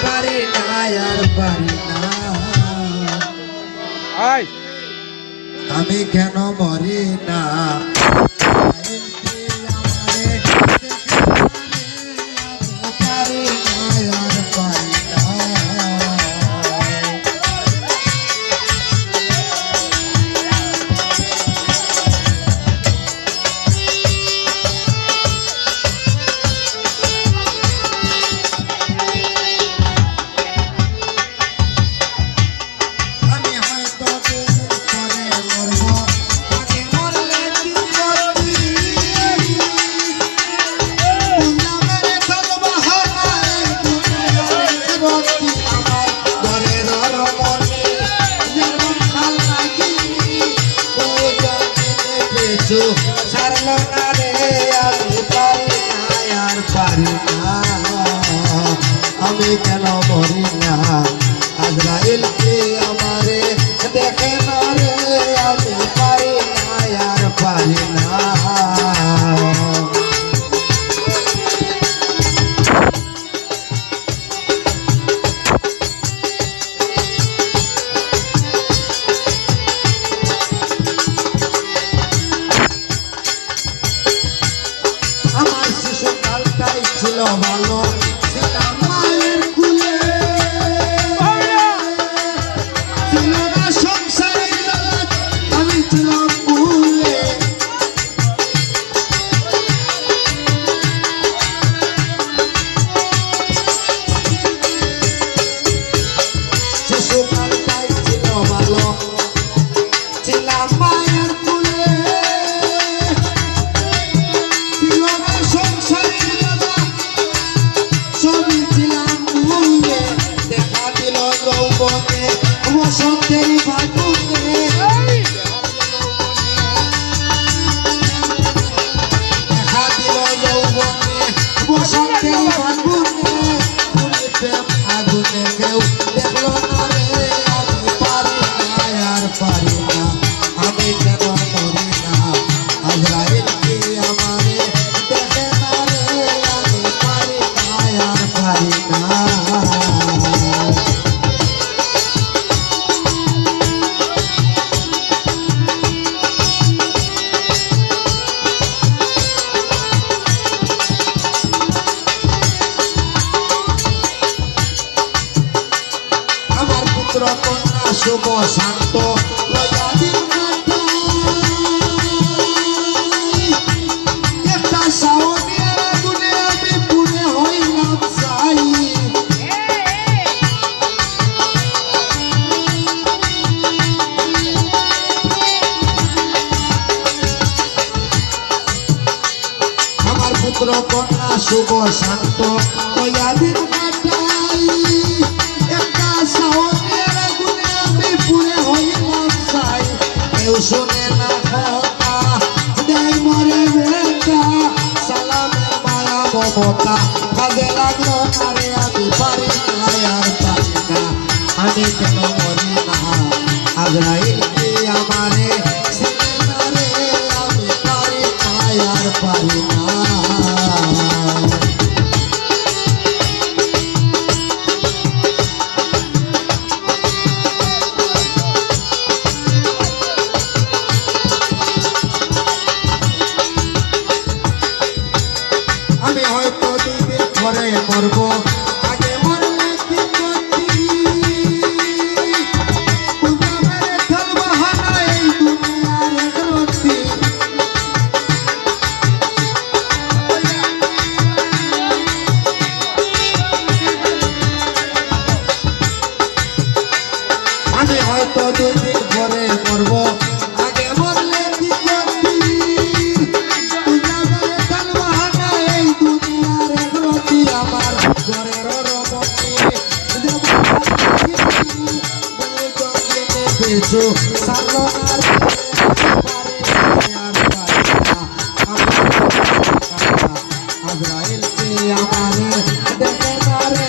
পারি না আর পারি না আমি কেন মরি না সারলো না রে আমি পারি না আর পারি না আমি কেন মরি না আজরাইলকে আমারে দেখে না রে আমি পারি না আর পারি না ছিল ভালো ছিলাম মায়ের কুলে ছিল না সংসারে আমি ছিলাম কুলে শিশুকালটাই ছিল ভালো ছিলাম মায়ের কুলে ছিল না সংসারে বসন্তের ফাগুনে দেখা দিল যৌবনে বসন্তের ফাগুনে প্রেম আগুনে কেউ দেখলো না রে আমি পারি না আর পারি না আমি কেন মরি না আজরাইলকে আমারে দেখে না রে আমি পারি না আর পারি না কন্যা শুভ শান্ত লয়া দিন একটা সাউনিয়ার আগুনে আমি পুড়ে হইলাম চাই আমার পুত্র কন্যা শুভ শান্ত লয়া দিন শুনে না কথা দেয় মরে বেটা সালামের মায়া মমতা কাজে লাগলো না রে আমি পারি না আর পারি না আমি কেন মরি না আজরাইলকে আমারে চিনে না রে আমি পারি না আর পারি না আমি হয়তো দিদির ঘরে মরব আগে মরলে কি করতি পূজা মেরে খেলবা হানা এই দুনিয়ার রতি আমি হয়তো দিদির ঘরে মরব আগে মরলে কি করতি আমার ঘরের রমণী পেছো সারনার আজরাইলকে আমারে দেখে না রে